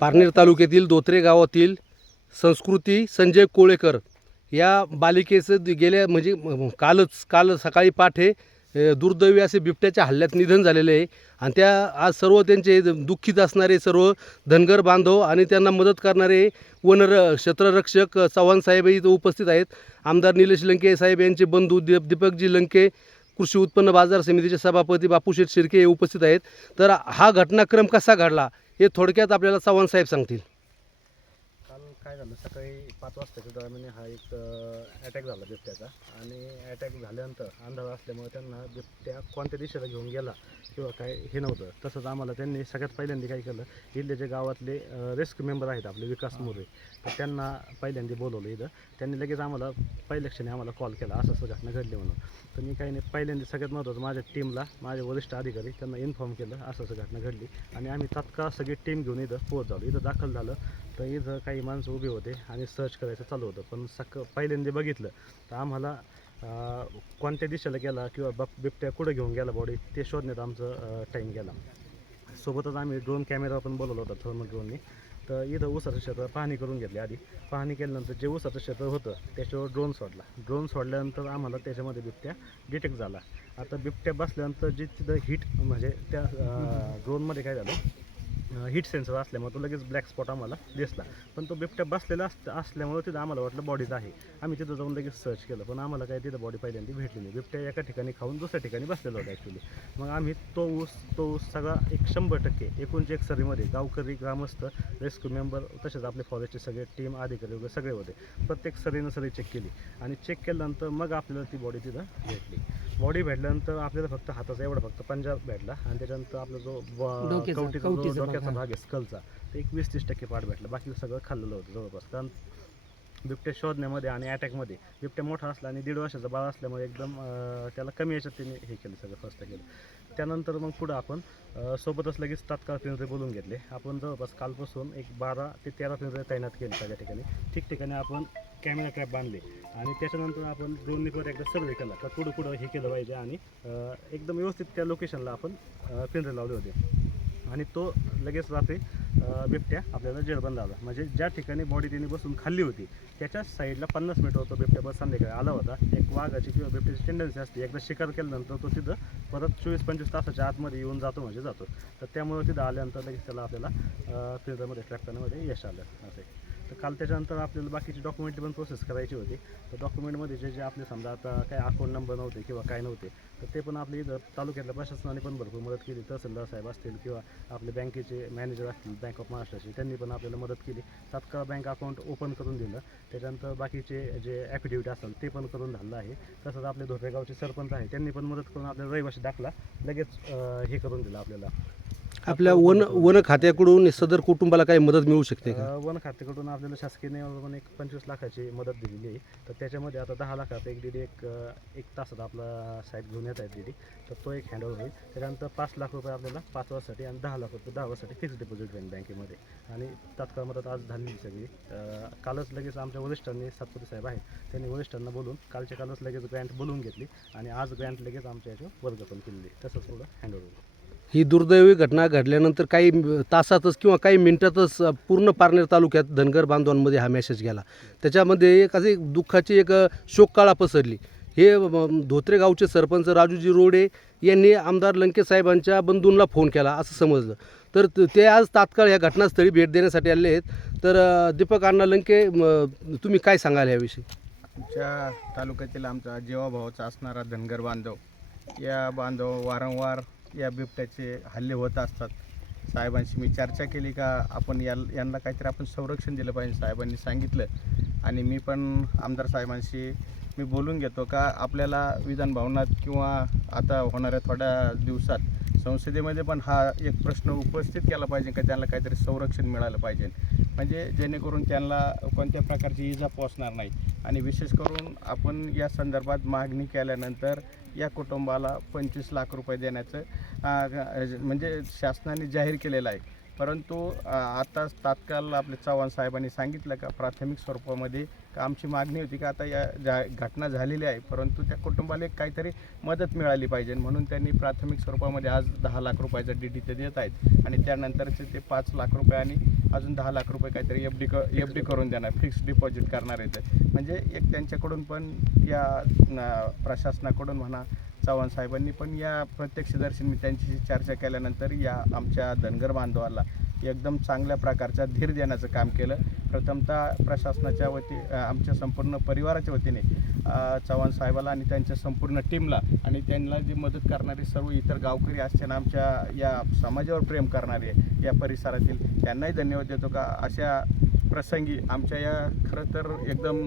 पारनेर तालुक्यातील धोत्रे गावातील संस्कृती संजय कोळेकर या बालिकेचं गेल्या म्हणजे काल सकाळी पाठे दुर्दैवी असे बिबट्याच्या हल्ल्यात निधन झालेले आहे. आणि त्या आज सर्व त्यांचे दुःखित असणारे सर्व धनगर बांधव आणि त्यांना मदत करणारे क्षेत्ररक्षक चव्हाण साहेब इथं उपस्थित आहेत. आमदार निलेश लंके साहेब यांचे बंधू दीपकजी लंके, कृषी उत्पन्न बाजार समितीचे सभापती बापूशेठ शिर्के हे उपस्थित आहेत. तर हा घटनाक्रम कसा घडला हे थोडक्यात आपल्याला चव्हाण साहेब सांगतील. काल काय झालं, सकाळी 5 वाजताच्या दरम्यान हा एक अटॅक झाला बिबट्याचा. आणि अटॅक झाल्यानंतर अंधार असल्यामुळे त्यांना बिबट्या कोणत्या दिशेला घेऊन गेला किंवा काय हे नव्हतं. तसंच आम्हाला त्यांनी सगळ्यात पहिल्यांदा काय केलं, इथले जे गावातले रेस्क्यू मेंबर आहेत आपले विकास मोरे, तर त्यांना पहिल्यांदा बोलवलं इथं. त्यांनी लगेच आम्हाला पहिल्या क्षणी आम्हाला कॉल केला असं असं घटना घडली म्हणून. तर मी काही नाही, पहिल्यांदा सगळ्यात महत्त्वाचं माझ्या टीमला, माझे वरिष्ठ अधिकारी त्यांना इन्फॉर्म केलं असं असं घटना घडली. आणि आम्ही तात्काळ सगळी टीम घेऊन इथं पोहोच झालो. इथं दाखल झालं तर इथं काही माणसं उभी होते आणि सर्च करायचं चालू होतं. पण पहिल्यांदा बघितलं तर आम्हाला कोणत्या दिशेला गेला किंवा बिबट्या कुठं घेऊन गेला बॉडी ते शोधण्यात आमचं टाईम गेला. सोबतच आम्ही ड्रोन कॅमेरा पण बोलवला होता थर्मल ड्रोननी. तर इथं ऊसाचं क्षेत्र पाहणी करून घेतली. आधी पाहणी केल्यानंतर जे ऊसाचं क्षेत्र होतं त्याच्यावर ड्रोन सोडला. ड्रोन सोडल्यानंतर आम्हाला त्याच्यामध्ये बिबट्या डिटेक्ट झाला. आता बिबट्या बसल्यानंतर जी तिथं हीट म्हणजे त्या ड्रोनमध्ये काय झालं, हीट सेन्सर असल्यामुळे तो लगेच ब्लॅक स्पॉट आम्हाला दिसला. पण तो बिबट्या बसलेला असल्यामुळे तिथं आम्हाला वाटलं बॉडीच आहे. आम्ही तिथं जाऊन लगेच सर्च केलं, पण आम्हाला काय तिथं बॉडी पहिल्यांदा भेटली नाही. बिबट्या एका ठिकाणी खाऊन दुसऱ्या ठिकाणी बसलेला होता ॲक्च्युली. मग आम्ही तो ऊस सगळा 100% एकूणच्या एक सरीमध्ये गावकरी, ग्रामस्थ, रेस्क्यू मेंबर, तसेच आपले फॉरेस्टचे सगळे टीम अधिकारी वगैरे सगळे होते. प्रत्येक सरीनं सरी चेक केली आणि चेक केल्यानंतर मग आपल्याला ती बॉडी तिथं भेटली. बॉडी भेटल्यानंतर आपल्याला फक्त हाताचा एवढा फक्त पंजा भेटला आणि त्याच्यानंतर आपला जो डोक्याचा भाग आहे स्कलचा, ते एक 20-30% पार्ट भेटला. बाकी सगळं खाल्लेलं होतं जवळपास. कारण बिबट्या शोधण्यामध्ये आणि अटॅकमध्ये बिबट्या मोठा असला आणि 1.5 वर्षाचा बाळ असल्यामुळे एकदम त्याला कमी याच्यात त्याने हे केलं, सगळं फर्स्ट केलं. त्यानंतर मग पुढं आपण सोबतच लगेच तात्काळ पिंजरे बोलून घेतले. आपण जवळपास कालपासून एक 12 ते 13 पिंजरे तैनात केले सगळ्या ठिकाणी. ठिकठिकाणी आपण कॅमेरा ट्रॅप बांधले आणि त्याच्यानंतर आपण ड्रोननी परत एकदा सर्वे केला का कुठं हे केलं पाहिजे. आणि एकदम व्यवस्थित त्या लोकेशनला आपण पिंजरे लावले होते. आणि तो लगेच रात्री बिबट्या आपल्याला जेरबंद आला. म्हणजे ज्या ठिकाणी बॉडी तिने बसून खाल्ली होती त्याच्या साईडला 50 मीटर तो बिबट्या बस संध्याकाळी आला होता. एक वाघाची किंवा बिबट्याची टेंडन्सी असते, एकदा शिकार केल्यानंतर तो तिथं परत 24-25 तासाच्या आतमध्ये येऊन जातो म्हणजे जातो. तर त्यामुळे तिथं आल्यानंतर लगेच त्याला आपल्याला पिंजऱ्यामध्ये ट्रॅप करण्यामध्ये यश आलं असं. तर काल त्याच्यानंतर आपल्याला बाकीची डॉक्युमेंट पण प्रोसेस करायची होती. तर डॉक्युमेंटमध्ये जे आपले समजा आता काही अकाउंट नंबर नव्हते किंवा काय नव्हते, तर ते पण आपल्या इथं तालुक्यातल्या प्रशासनाने पण भरपूर मदत केली. तहसीलदार साहेब असतील किंवा आपले बँकेचे मॅनेजर असतील बँक ऑफ महाराष्ट्राचे, त्यांनी पण आपल्याला मदत केली. तात्काळ बँक अकाउंट ओपन करून दिलं. त्याच्यानंतर बाकीचे जे ॲफिडेविट असतात ते पण करून झालं आहे. तसंच आपले धोत्रेगावचे सरपंच आहे, त्यांनी पण मदत करून आपल्याला रहिवाशी दाखला लगेच हे करून दिला आपल्याला. आपल्या वन खात्याकडून सदर कुटुंबाला काही मदत मिळू शकते का? वन खात्याकडून आपल्याला शासकीय नियमाप्रमाणे एक 25 लाखाची मदत दिलेली आहे. तर त्याच्यामध्ये आता 10 लाखाचा एक डीडी एक तासात आपला साईट घेऊन येत आहे डीडी. तर तो एक हँडओव्हर होईल. त्याच्यानंतर 5 लाख रुपये आपल्याला 5 वर्षासाठी आणि 10 लाख रुपये 10 वर्षासाठी फिक्स डिपॉझिट होईल बँकेमध्ये. आणि तात्काळ मदत आज झालेली सगळी. कालच लगेच आमच्या वरिष्ठांनी, सातपुते साहेब आहेत, त्यांनी वरिष्ठांना बोलून कालच लगेच ग्रँट बोलवून घेतली आणि आज ग्रँट लगेच आमच्या याच्यावर वर्ग पण केलेली. तसंच पुढं हँडओव्हर होईल. ही दुर्दैवी घटना घडल्यानंतर काही तासातच किंवा काही मिनिटातच पूर्ण पारनेर तालुक्यात धनगर बांधवांमध्ये हा मेसेज गेला. त्याच्यामध्ये एक अशी दुःखाची एक शोककळा पसरली. हे धोत्रे गावचे सरपंच राजूजी रोडे यांनी आमदार लंके साहेबांच्या बंधूंना फोन केला असं समजलं. तर ते आज तात्काळ या घटनास्थळी भेट देण्यासाठी आले आहेत. तर दीपक अण्णा लंके, तुम्ही काय सांगाल याविषयी? आमच्या तालुक्यातील आमचा जीवाभावाचा असणारा धनगर बांधव, या बांधव वारंवार या बिबट्याचे हल्ले होत असतात. साहेबांशी मी चर्चा केली का आपण यांना काहीतरी आपण संरक्षण दिलं पाहिजे. साहेबांनी सांगितलं आणि मी पण आमदार साहेबांशी मी बोलून घेतो का आपल्याला विधान भवनात किंवा आता होणाऱ्या थोड्या दिवसात संसदेमध्ये पण हा एक प्रश्न उपस्थित केला पाहिजे का त्यांना काहीतरी संरक्षण मिळालं पाहिजे, म्हणजे जेणेकरून त्यांना कोणत्या प्रकारची इजा पोचणार नाही. आणि विशेष करून आपण या संदर्भात मागणी केल्यानंतर या कुटुंबाला 25 लाख रुपये देण्याचं म्हणजे शासनाने जाहीर केलेलं आहे. परंतु आताच तात्काळ आपले चव्हाण साहेबांनी सांगितलं का प्राथमिक स्वरूपामध्ये का आमची मागणी होती का आता या घटना झालेली आहे, परंतु त्या कुटुंबाला एक काहीतरी मदत मिळाली पाहिजे, म्हणून त्यांनी प्राथमिक स्वरूपामध्ये आज 10 लाख रुपयाचा DD ते देत आहेत आणि त्यानंतरचे ते 5 लाख रुपये आणि अजून 10 लाख रुपये काहीतरी FD करून देणार, फिक्स डिपॉझिट करणार आहेत. म्हणजे एक त्यांच्याकडून पण या प्रशासनाकडून म्हणा चव्हाण साहेबांनी पण या प्रत्यक्षदर्शी मी त्यांच्याशी चर्चा केल्यानंतर या आमच्या धनगर बांधवाला एकदम चांगल्या प्रकारचा धीर देण्याचं काम केलं. प्रथमतः प्रशासनाच्या आमच्या संपूर्ण परिवाराच्या वतीने चव्हाण साहेबाला आणि त्यांच्या संपूर्ण टीमला आणि त्यांना जी मदत करणारे सर्व इतर गावकरी असताना आमच्या या समाजावर प्रेम करणारे या परिसरातील त्यांनाही धन्यवाद देतो का अशा प्रसंगी आमच्या या खरं तर एकदम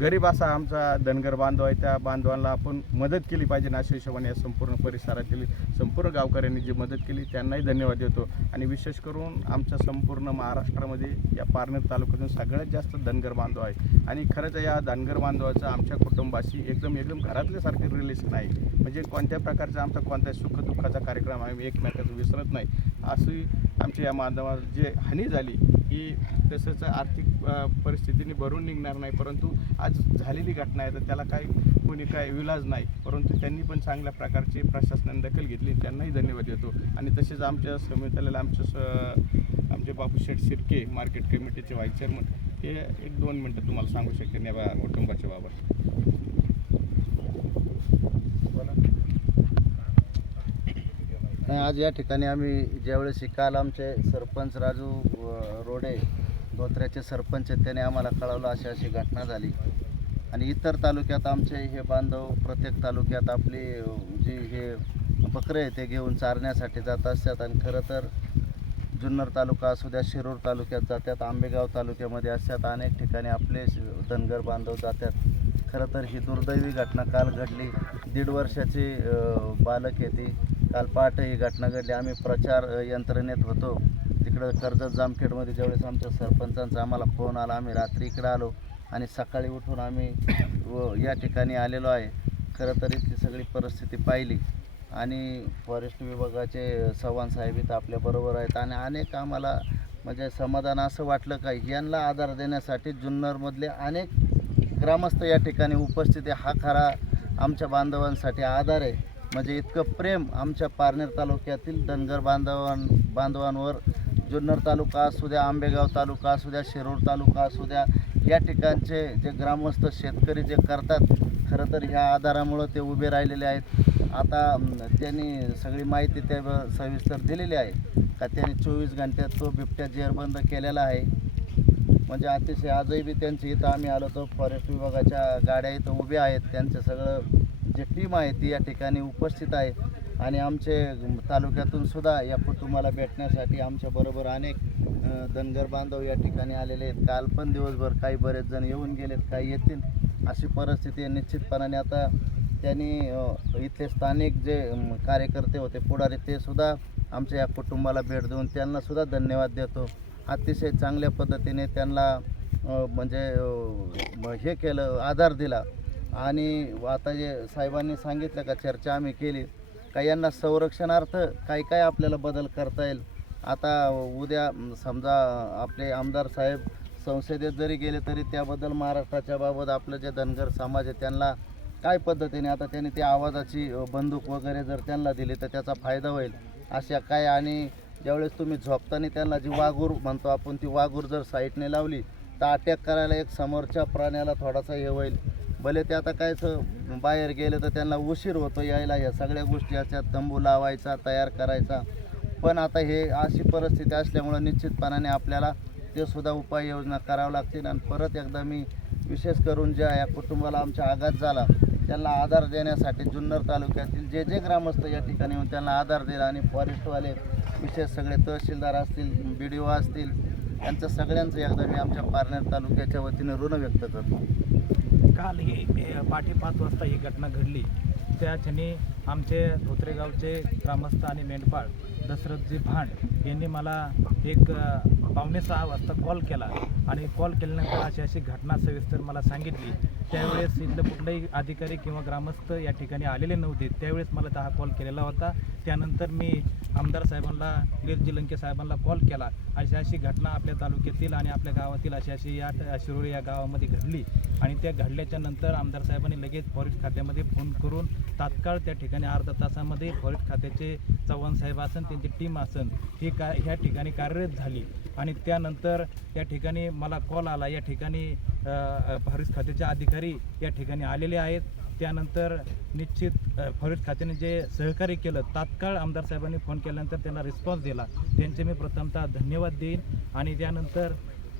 गरीब असा आमचा धनगर बांधव आहे, त्या बांधवांना आपण मदत केली पाहिजे ना अशा हिशोबाने या संपूर्ण परिसरातील संपूर्ण गावकऱ्यांनी जी मदत केली त्यांनाही धन्यवाद देतो. आणि विशेष करून आमच्या संपूर्ण महाराष्ट्रामध्ये या पारनेर तालुक्यातून सगळ्यात जास्त धनगर बांधव आहे आणि खरंच या धनगर बांधवाचं आमच्या कुटुंबाशी एकदम घरातल्यासारखे रिलेशन आहे. म्हणजे कोणत्या प्रकारचा आमचा कोणत्याही सुखदुःखाचा कार्यक्रम आम्ही एकमेकाचं विसरत नाही. अशी आमच्या या बांधवात जे हानी झाली ही तसंच आर्थिक परिस्थितीने भरून निघणार नाही, परंतु आज झालेली घटना आहे तर त्याला कोणी काय विलाज नाही, परंतु त्यांनी पण चांगल्या प्रकारची प्रशासनाने दखल घेतली, त्यांनाही धन्यवाद देतो. आणि तसेच आमच्या समितीला आमचे बापू शेठ शिर्के मार्केट कमिटीचे व्हाईस चेअरमन हे 1-2 मिनटं तुम्हाला सांगू शकते या कुटुंबाच्या बाबत. आज या ठिकाणी आम्ही ज्यावेळेस काल आमचे सरपंच राजू रोडे धोत्र्याचे सरपंच आहेत त्याने आम्हाला कळवलं अशी घटना झाली आणि इतर तालुक्यात आमचे हे बांधव प्रत्येक तालुक्यात आपली जी हे बकरे ते घेऊन चारण्यासाठी जात असतात आणि खरं तर जुन्नर तालुका असू द्या, शिरूर तालुक्यात जातात, आंबेगाव तालुक्यामध्ये असतात, अनेक ठिकाणी आपले धनगर बांधव जातात. खरं तर ही दुर्दैवी घटना काल घडली. 1.5 वर्षाची बालक आहे ती. काल पहाटे ही घटना घडली. आम्ही प्रचार यंत्रणेत होतो तिकडं कर्जत जामखेडमध्ये. ज्यावेळेस आमच्या सरपंचांचा आम्हाला फोन आला आम्ही रात्री इकडं आलो आणि सकाळी उठून आम्ही या ठिकाणी आलेलो आहे. खरं तर इथली सगळी परिस्थिती पाहिली आणि फॉरेस्ट विभागाचे चव्हाण साहेब इथं आपल्याबरोबर आहेत आणि अनेक आम्हाला म्हणजे समाधान असं वाटलं का यांना आधार देण्यासाठी जुन्नरमधले अनेक ग्रामस्थ या ठिकाणी उपस्थित आहे. हा खरा आमच्या बांधवांसाठी आधार आहे. म्हणजे इतकं प्रेम आमच्या पारनेर तालुक्यातील धनगर बांधवांवर जुन्नर तालुका असू द्या, आंबेगाव तालुका असू द्या, शिरूर तालुका असू द्या, या ठिकाणचे जे ग्रामस्थ शेतकरी जे करतात खरं तर ह्या आधारामुळं ते उभे राहिलेले आहेत. आता त्यांनी सगळी माहिती त्या सविस्तर दिलेली आहे का त्यांनी 24 घंट्यात तो बिबट्या जेरबंद केलेला आहे. म्हणजे अतिशय आजही बी त्यांची इथं आम्ही आलो तर फॉरेस्ट विभागाच्या गाड्या इथं उभ्या आहेत, त्यांचं सगळं जे टीम आहे ती या ठिकाणी उपस्थित आहे आणि आमचे तालुक्यातून सुद्धा या कुटुंबाला भेटण्यासाठी आमच्याबरोबर अनेक धनगर बांधव या ठिकाणी आलेले आहेत. काल पण दिवसभर काही बरेच जण येऊन गेलेत, काही येतील अशी परिस्थिती आहे. निश्चितपणाने आता त्यांनी इथले स्थानिक जे कार्यकर्ते होते पुढारी ते सुद्धा आमच्या या कुटुंबाला भेट देऊन त्यांना सुद्धा धन्यवाद देतो. अतिशय चांगल्या पद्धतीने त्यांना म्हणजे हे केलं, आधार दिला आणि आता जे साहेबांनी सांगितलं का चर्चा आम्ही केली का यांना संरक्षणार्थ काय काय आपल्याला बदल करता येईल. आता उद्या समजा आपले आमदार साहेब संसदेत जरी गेले तरी त्याबद्दल महाराष्ट्राच्या बाबत आपलं जे धनगर समाज आहे त्यांना काय पद्धतीने आता त्यांनी त्या आवाजाची बंदूक वगैरे जर त्यांना दिली तर त्याचा फायदा होईल अशा काय. आणि ज्यावेळेस तुम्ही झोपताना त्यांना जी वाघूर म्हणतो आपण ती वाघूर जर साईडने लावली तर अटॅक करायला एक समोरच्या प्राण्याला थोडासा हे होईल. भले ते आता कायचं बाहेर गेले तर त्यांना उशीर होतो यायला. ह्या सगळ्या गोष्टी असतात, तंबू लावायचा, तयार करायचा. पण आता हे अशी परिस्थिती असल्यामुळं निश्चितपणाने आपल्याला ते सुद्धा उपाययोजना करावं लागतील. आणि परत एकदा मी विशेष करून ज्या या कुटुंबाला आमचा आघात झाला त्यांना आधार देण्यासाठी जुन्नर तालुक्यातील जे जे ग्रामस्थ या ठिकाणी येऊन त्यांना आधार दिला आणि फॉरेस्टवाले विशेष सगळे तहसीलदार असतील, BDO असतील, यांचं सगळ्यांचं एकदा मी आमच्या पारनेर तालुक्याच्या वतीने ऋण व्यक्त करतो. काल ही पहाटे 5 वाजता ही घटना घडली. त्या क्षणी आमचे धोत्रेगावचे ग्रामस्थ आणि मेंढपाळ दशरथजी भांड यांनी मला एक 6:45 वाजता कॉल केला आणि कॉल केल्यानंतर अशी घटना सविस्तर मला सांगितली. त्यावेळेस इथलं कुठलाही अधिकारी किंवा ग्रामस्थ या ठिकाणी आलेले नव्हते. त्यावेळेस मला हा कॉल केलेला होता. त्यानंतर मी आमदार साहेबांना, गिरजी लंके साहेबांना कॉल केला. अशी घटना आपल्या तालुक्यातील आणि आपल्या गावातील अशी या शिरोळी या गावामध्ये घडली आणि त्या घडल्याच्या नंतर आमदार साहेबांनी लगेच फॉरेस्ट खात्यामध्ये फोन करून तात्काळ त्या ठिकाणी अर्धा तासामध्ये फॉरेस्ट खात्याचे चव्हाण साहेब असन, त्यांची टीम असन, ही ह्या ठिकाणी कार्यरत झाली आणि त्यानंतर या ठिकाणी मला कॉल आला. या ठिकाणी फॉरेस्ट खात्याचे अधिकारी या ठिकाणी आलेले आहेत. त्यानंतर निश्चित फॉरेस्ट खात्याने जे सहकार्य केलं, तात्काळ आमदार साहेबांनी फोन केल्यानंतर त्यांना रिस्पॉन्स दिला, त्यांचे मी प्रथमतः धन्यवाद देईन. आणि त्यानंतर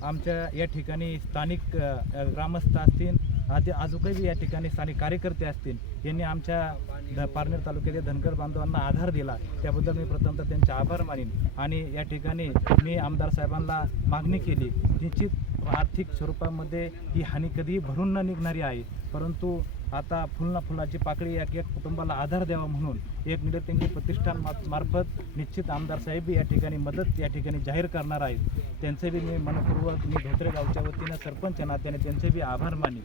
आमच्या या ठिकाणी स्थानिक ग्रामस्थ असतील, अजून काही या ठिकाणी स्थानिक कार्यकर्ते असतील, यांनी आमच्या पारनेर तालुक्यातील धनगर बांधवांना आधार दिला, त्याबद्दल मी प्रथमतः त्यांचे आभार मानेन. आणि या ठिकाणी मी आमदार साहेबांना मागणी केली, निश्चित आर्थिक स्वरूपामध्ये ही हानी कधीही भरून न निघणारी आहे, परंतु आता फुलाची पाकळी एक कुटुंबाला आधार द्यावा म्हणून एक निरतंगी प्रतिष्ठान मार्फत निश्चित आमदार साहेब या ठिकाणी मदत या ठिकाणी जाहीर करणार आहेत. त्यांचे बी मी मनपूर्वक, मी धोत्रे गावच्या वतीनं सरपंच नात्याने त्यांचे बी आभार मानेन.